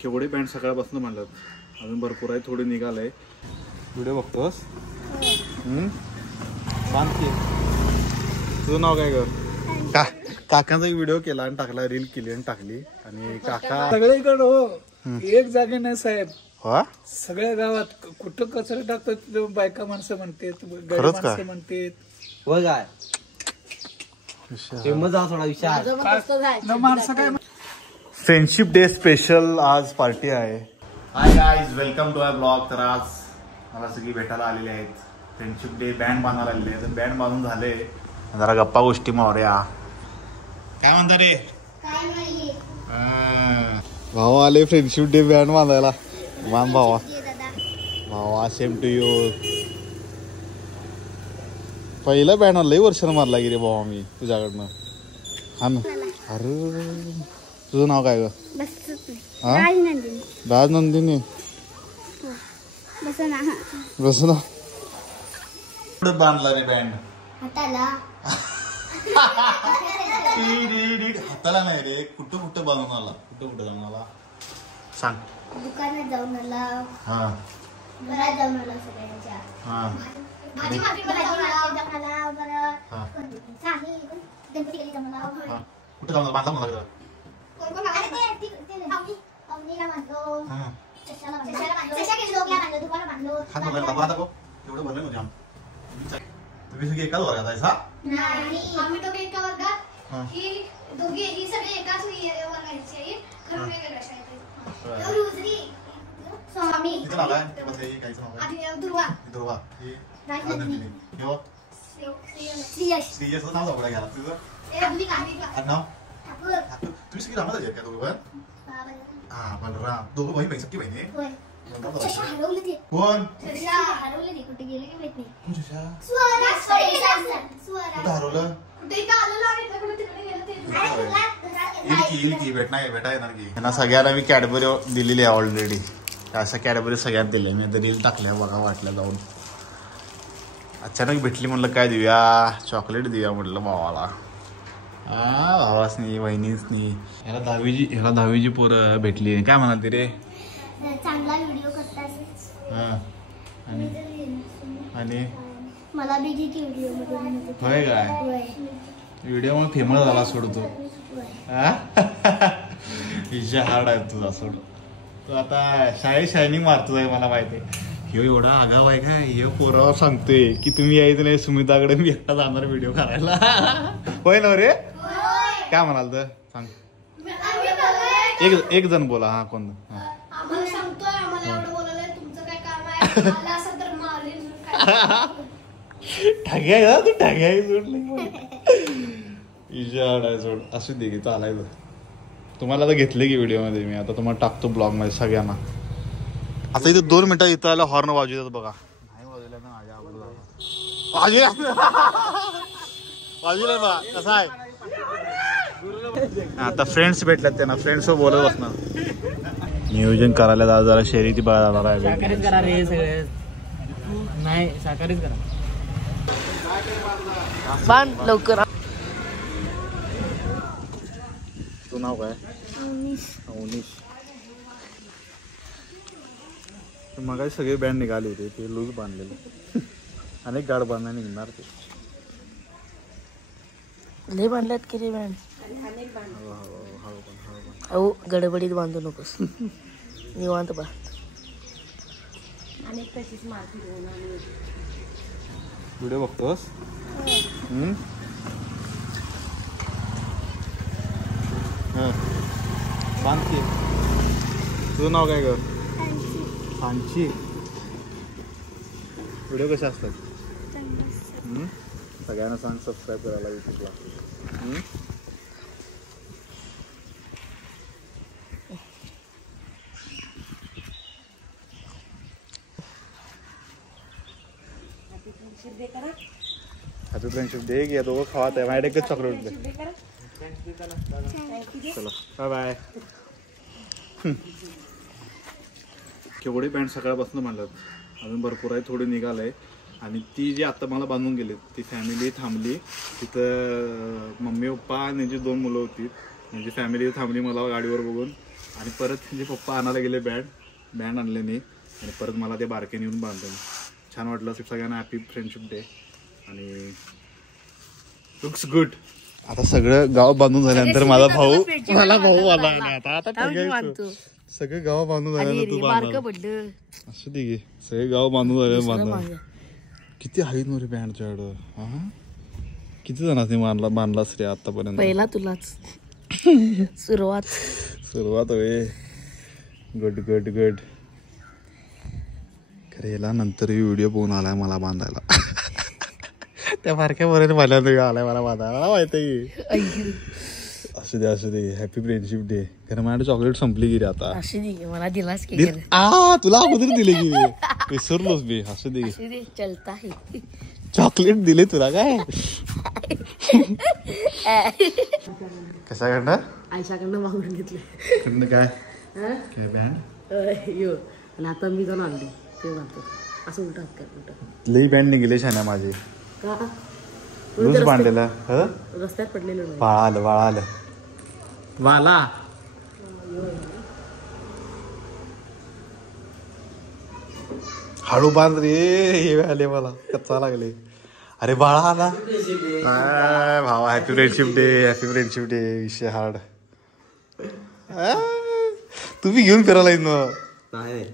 केवढी बँड सकाळपासून म्हणतात, अजून भरपूर आहे, थोडी निघालंय. व्हिडिओ बघतोस? सांग की तुझं नाव काय ग? काकांचा व्हिडिओ केला आणि टाकला, रील केली आणि टाकली. आणि काका सगळीकडे हो, एक जागे नाही साहेब. हो, सगळ्या गावात कुठं कचरा टाकतात बायका माणसं म्हणतात, खरंच का? माणसं म्हणतात. हो काय फेमस हा थोडा विषय माणसं काय फ्रेंडशिप डे स्पेशल आज पार्टी आहे. Hi guys, welcome to my blog. तर आज मला सगळी भेटायला आलेली आहेत. फ्रेंडशिप डे बँड बांधायला आलेले आहेत. बँड बांधून झाले, जरा गप्पा गोष्टी मारूया. काय म्हणता रे? भाऊ आले फ्रेंडशिप डे बँड बांधायला. मान भावा, भावा सेम टू यू. पहिला बँड लई वर्षानं मारला की रे भावा मी तुझ्याकडनं. हा ना. अरे तुझं नाव काय ग? राजनंदिनी. बस ना. कुठं बांधला रे बँड? हाताला नाही रे, कुठं कुठं बांधून आला? कुठं जाऊन आला सांग. दुकानात जाऊन आला, हा, घरात जाऊन आला, सगळ्यांच्या हा, भाजी जाऊन आला, बरं हा, गणपती गेली जाऊन आला. हा. कुठं जाऊन बांधला मला? अवनीला बांधलो, हा, शशाला बांधलो, दुकाला बांधलो. हात भरला बाबा. आता एवढं भरलं म्हणजे तुम्ही सगळे एकाच वर्गात आहे? नाही, आम्ही दोघे एका हा. वर्गात, ही सगळे एकाच वर्गाचे आहेत, खरं वेगवेगळ्या शाळेत. रुद्री, स्वामी, तिचं नाव काय? बस हे काहीच नाव काय? आणि दुर्वा, दुर्वा, ही राजनंदिनी, हो, श्रेयश, श्रीयचं नाव दाखवलं गेला. तुझं नाव? ठाकूर, तुम्ही सगळी रामात आहेत का दोघं पण? हा, बलराम. दोघं बहीण सख्खी बहिणी. शशा हरवलं ते. कोण? शशा हरवलं ते, कुठे गेले की माहित नाही. कोण शशा? स्वरा कुठं हरवलं? येईल की भेटा येणार की. त्यांना सगळ्यांना मी कॅडबरी दिलेली आहे ऑलरेडी. असं कॅडबरी सगळ्यात दिले मी. तर रील टाकल्या बघा, वाटल्या जाऊन. अचानक भेटली म्हणलं काय देऊया, चॉकलेट देऊया म्हटलं भावाला. हा, भावासनी बहिणीसनी. ह्याला दहावीची पोरं भेटली. काय म्हणाल रे? चांगला व्हिडिओ करतास. हा, आणि मला बी की व्हिडिओ मध्ये. होय काय? व्हिडिओ मग फेमस झाला सोडतो. विषय हार्ड आहे तुझा सोड. तू आता शायनिंग मारतोय मला माहिती आहे. ह्यो एवढा आगाव आहे काय? ह्यो पोरावर सांगतोय की तुम्ही यायचं नाही सुमिताकडे, मी एकटा जाणार व्हिडिओ करायला. होय ना रे? काय म्हणाल तर सांग. एक जण बोला. हा, कोण? आम्हाला सांगतोय, आम्हाला एवढं बोलायला तुमचं काय काम आहे? आला असं तर मारेल काय. ठाग्या तू ठाग्या सोडली. सोड असू दे की, चालायचं. तुम्हाला आता घेतले की व्हिडिओ मध्ये मी. आता तुम्हाला टाकतो ब्लॉग मध्ये सगळ्यांना. आता इथे 2 मिनिटं इथं आला हॉर्न वाजवतात बघा. नाही वाजवला ना माझ्या वाजवलं बा. कसं आहे आता फ्रेंड्स भेटल्यात त्यांना, फ्रेंड्स सोबत बोलत बसणार. नियोजन करायला जरा शर्यती बघायला जाणार आहे. साखरीच करा रे सगळे. नाही साखरीच करा. बांध लवकर. तू नाव काय? अवनीश. मग सगळे बँड निघाले होते, ते लूज बांधलेले. अनेक गाड बांधण्या निघणार ते. लय बांधल्यात की रे बँड. अहो गडबडीत बांधू नकोस, निवांत बांध. व्हिडिओ बघतोस? सांग की तुझं नाव काय ग? सांची. व्हिडिओ कसे असतात? सगळ्यांना सांग सबस्क्राईब करायला युट्यूबला. Happy friendship day. घ्या दोघं खावात आहे. माझ्या एकच चॉकलेट दे. चलो बाय बाय. केवढी बँड सकाळपासून म्हणतात, अजून भरपूर आहे, थोडी निघालंय. आणि ती जी आता मला बांधून गेली ती फॅमिली थांबली तिथं. मम्मी पप्पा आणि त्यांची 2 मुलं होती. म्हणजे फॅमिली थांबली मला गाडीवर बघून. आणि परत म्हणजे पप्पा आणायला गेले बँड आणले नाही आणि परत मला ते बारके नेऊन बांधले. छान वाटलं सगळ्यांना. हॅपी फ्रेंडशिप डे आणि लुक्स गुड. आता सगळं गाव बांधून झाल्यानंतर मला भाऊ आला आता सगळे गाव बांधून झाल्यानंतर तू बांधला असं दे गे. सगळे गाव बांधून झाले बांधलं. किती आहेत ना रे बँडच्या आड. हा किती जणांनी बांधलास रे आतापर्यंत. पहिला तुलाच सुरुवात होय. Good good good. खरे याला नंतर व्हिडिओ बघून आलाय मला बांधायला. त्या बारक्यापर्यंत पहिल्यांदा आलाय मला बांधायला. मला माहित आहे. असू दे. Happy friendship day. कारण माझ्या चॉकलेट संपली की रे आता. मला दिलास की तुला अगोदर दिले की विसरलोच मी. असू दे चलता है. चॉकलेट दिले तुला काय. कशाकडनं आयशाकडनं मागून घेतलं. काय बँड आणि आता मी जाऊन आणली ते म्हणतो असं उलट लई बँड निघेले छान माझे. लूज बांधलेला रस्त्यात पडलेलं वाळा आलं वाला. हळू बांध रे. हे आले मला कच्चा लागले. अरे बाळा आला भावा. Happy friendship day. विषय हार्ड. तुम्ही घेऊन फिरायला नाही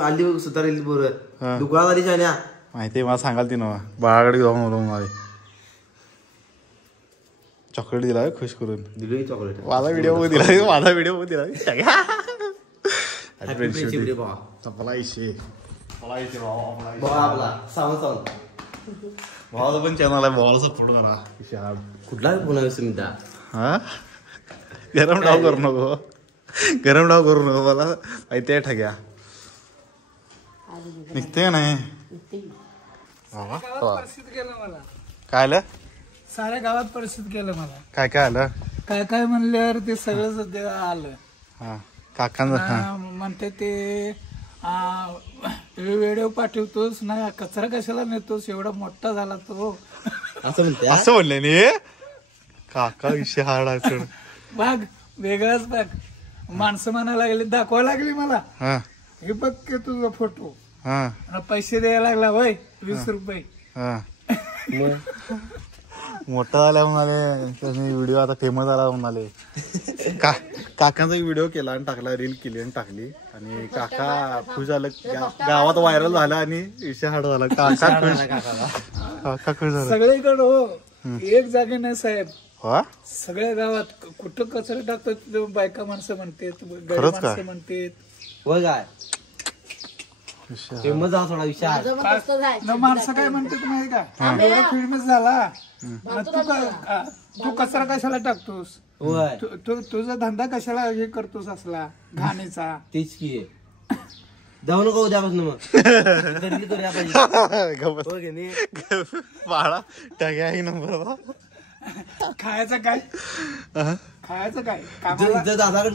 आली सुतारली बरोबर दुकानात आली छान्या माहिती मला सांगाल ती ना बाळाकडे जाऊन आले. चॉकलेट दिला खुश करून. दिलो चॉकलेट. माझा व्हिडिओ दिला. भावाचा पण चॅनल आहे. भावाला सपोर्ट करा. कुठला फोन आहे सुमिता. हा गरम डाव करू नको मला माहिती आहे. ठग्या निघते का नाही. परिस्थिती केलं मला. काय आलं साऱ्या गावात परिस्थिती केलं मला. काय आलं. काय म्हणल्यावर ते सगळं सध्या आलं. हा काकांचं म्हणते ते व्हिडिओ पाठवतोस ना कचरा कशाला नेतोस एवढा मोठा झाला तो असं म्हणले नी. काका विषय हार्ड आहे. बघ वेगळाच बघ. माणसं म्हणायला लागली दाखवा लागली मला. हे बघ की तुझा फोटो. पैसे द्यायला लागला होय 20 रुपये. मोठा झाला म्हणाले. व्हिडिओ आता फेमस झाला म्हणाले. काकांचा व्हिडिओ केला आणि टाकला. रील केली आणि टाकली आणि काका खुश झालं. गावात व्हायरल झाला आणि विषय हार्ड झाला. काका खुश झाला. सगळीकडे हो एक जागे नाही साहेब. सगळ्या गावात कुठं कचरा टाकतात बायका माणसं म्हणतात माणसं म्हणतात. काय फेमस झाला थोडा विषय. माणसं काय म्हणतात माहिती का एवढा फेमस झाला तू कचरा कशाला टाकतोस. तुझा धंदा कशाला हे करतोस असला घाणीचा. तेच की जाऊ नको उद्यापासून मग बाळा टाक्या नंबर. खायचं काय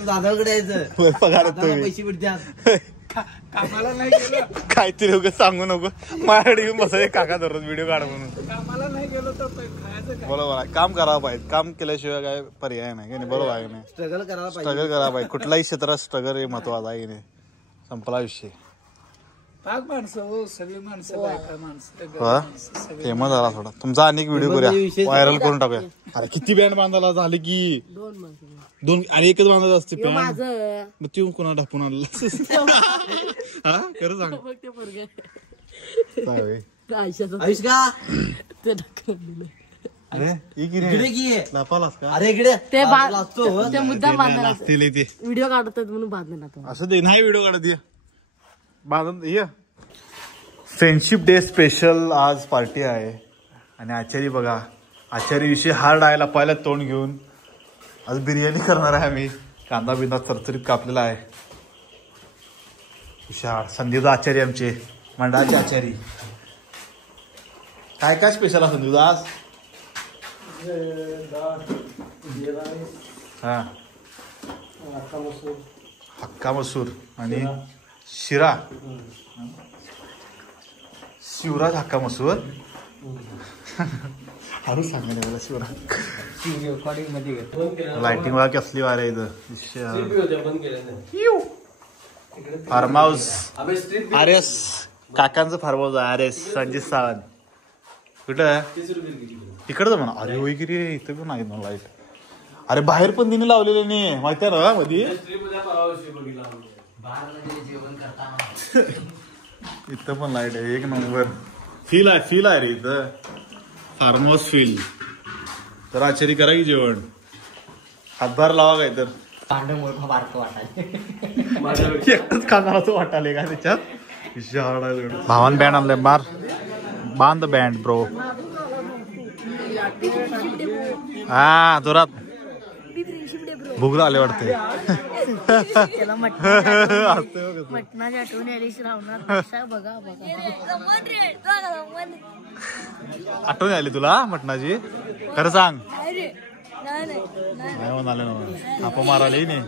दादाकडे यायचं पगार पैसे भेटतात. कामाला नाही गेलो काहीतरी उगाच सांगू नको. माझ्याकडे येऊन बसायचे काका दररोज व्हिडिओ काढ म्हणून. कामाला नाही गेलो तर खायचं काय. बरोबर आहे. काम करावं पाहिजे. काम केल्याशिवाय काय पर्याय नाही. बरोबर आहे नाही. स्ट्रगल करायला पाहिजे. कुठल्याही क्षेत्रात स्ट्रगल हे महत्वाचं आहे की नाही. संपला विषय. पाच माणसं हो सगळी माणसं बायका माणसं फेमस झाला थोडा. तुमचा अनेक व्हिडिओ करूया व्हायरल करून टाकूया. अरे किती बँड बांधायला झाले की 2. अरे एकच बांधायचं असते मग ती कोणा ढापून आणलं. हा खरं सांग. आयुष का अरे इकडे ते मुद्दा बांधायला व्हिडिओ काढतात म्हणून बांधला. असं दे नाही व्हिडिओ काढत ये बांधून ये. फ्रेंडशिप डे स्पेशल आज पार्टी आहे आणि आचारी बघा. आचारी विषय हार्ड आहे. लपायला तोंड घेऊन आज बिर्याणी करणार आहे आम्ही. कांदा बिंदा चरचरीत कापलेला आहे. विशाळ संदीप आचारी आमचे मंडळाचे आचारी. काय काय स्पेशल आहे संदीप आज. हा हक्का मसूर आणि शिरा. शिवराज हक्का मसूर हळू सांगायला मला शिवरा लाइटिंग वाला कसली वारे इथं फार्म हाऊस आरएस काकांचं फार्म हाऊस आहे आरएस संजित सावंत कुठं तिकडचं म्हणा अरे होई की रे इथं पण आहे ना लाईट अरे बाहेर पण तिने लावलेले नाही माहिती आहे ना मध्ये इथं पण लाईट आहे एक नंबर फील आहे रे इथं फार्म हाऊस फील तर आश्चर्य करा की जेवण हातभार लावा काय तर एकच खाणार असं वाटायला का त्याच्यात भावान बँड आणलाय मार बांध बँड ब्रो हा जोरात भूक आले वाटते मटणाची आठवण आली श्रावणात बघा आठवण आली तुला मटणाची खरं सांग नाही म्हणाले ना आपण मारायला नाही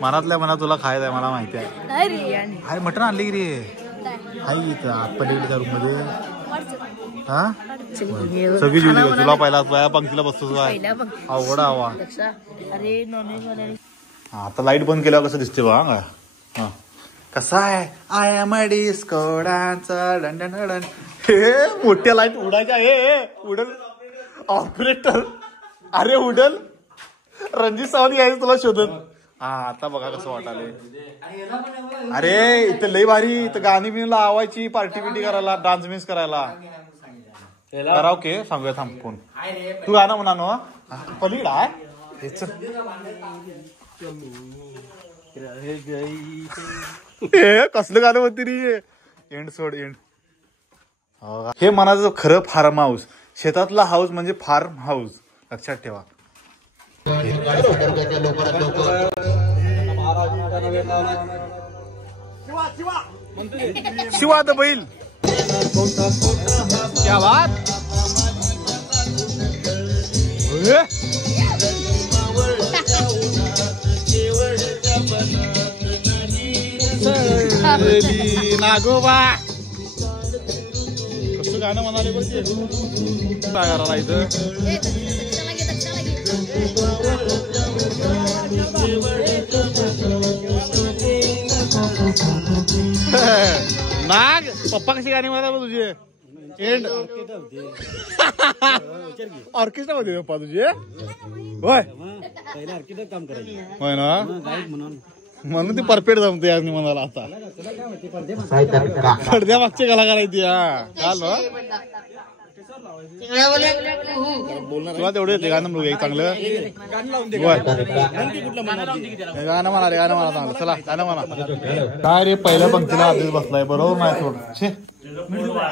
मनातल्या मनात तुला खायचं मला माहिती आहे हाय मटण आणली की रे हाय इथं आतपलीकडच्या रूम मध्ये हा सगळी जेवली तुला पहिला पंक्तीला बसतो काय अवघड हवा आता लाईट बंद केल्यावर कसं दिसते बा हा कसा आहे I am disco dancer done हे मोठ्या लाईट उडायच्या हे उडल ऑपरेटर अरे उडल रणजित सावंत यायचं तुला शोधत हा आता बघा कसं वाटाले अरे इथं लई भारी इथं गाणी बिनी लावायची पार्टी बिटी करायला डान्स बिन्स करायला करा ओके सांगूया थांब फोन तू गाणं म्हणा ना पलीड आहे कसलं गाणं म्हणते रे एंड सोड एंड हे मनाचं खरं फार्म हाऊस शेतातला हाऊस म्हणजे फार्म हाऊस लक्षात ठेवा शिवा द बैल क्या बात नागोबा कसं गाणं म्हणाले बघते काय करायला इथं नाग पप्पा कशी गाणी म्हणा तुझे एंड ऑर्केस्ट्रा मध्ये पप्पा तुझे होय होय ना म्हणून ती परफेक्ट जमते यार म्हणाला आता पडद्या मागचे कलाकार आहे ती हा काल तुला तेवढं येते गाणं बघ चांगलं गाणं म्हणा रे गाणं म्हणा चांगलं चला गाणं म्हणा काय रे पहिल्या पंक्तीला आधीच बसलाय बरोबर नाही सोड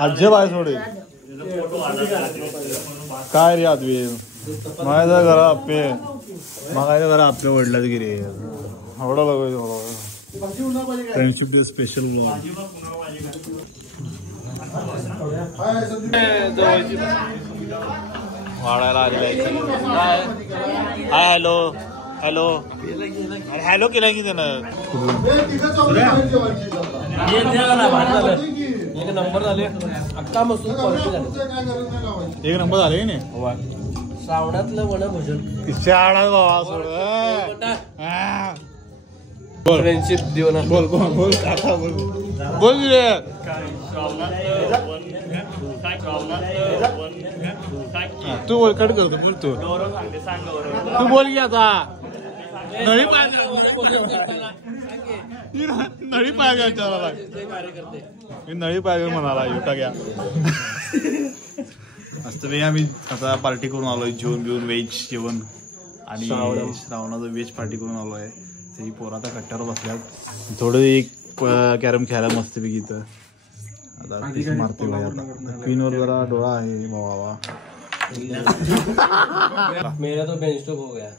अजब आहे सोडे काय रे आदवी माझ्या घरा आपे मागायच्या घरा आपल्या वडिलाच गिरे आवडा फ्रेंडशिप डे स्पेशल वाढायला आलेला हाय हॅलो हॅलो हॅलो केला की त्यानं एक नंबर झाले अक्का मसूर एक नंबर झाले नाही सावडातलं वण भोजन बाबा सोड बोल फ्रेंडशिप देऊन बोल बोल बोल आता बोल बोल तू बोल कट करतो बोल तू बोल की आता नळी पाहिजे नळी पाहिजे विचारायला मी नळी पाहिजे म्हणाला युटा घ्या असतं मी आम्ही आता पार्टी करून आलोय जेवण बिवून व्हेज जेवण आणि श्रावणाचं व्हेज पार्टी करून आलोय ही पोरं आता कट्ट्यावर बसल्यात थोडं एक कॅरम खेळायला मस्त पैकी इथं आता पीस मारते पिनवर जरा डोळा आहे बाबा मेरा तो बेंचटॉप हो गया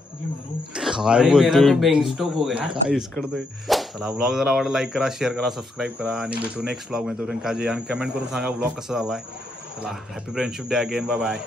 काय बोलतोय बेंचटॉप हो गया काय इसकडतोय चला ब्लॉग जर आवडला लाईक करा शेअर करा सबस्क्राईब करा आणि भेटू नेक्स्ट ब्लॉग मध्ये तोपर्यंत काळजी आणि कमेंट करून सांगा ब्लॉग कसा झालाय चला happy friendship day again bye bye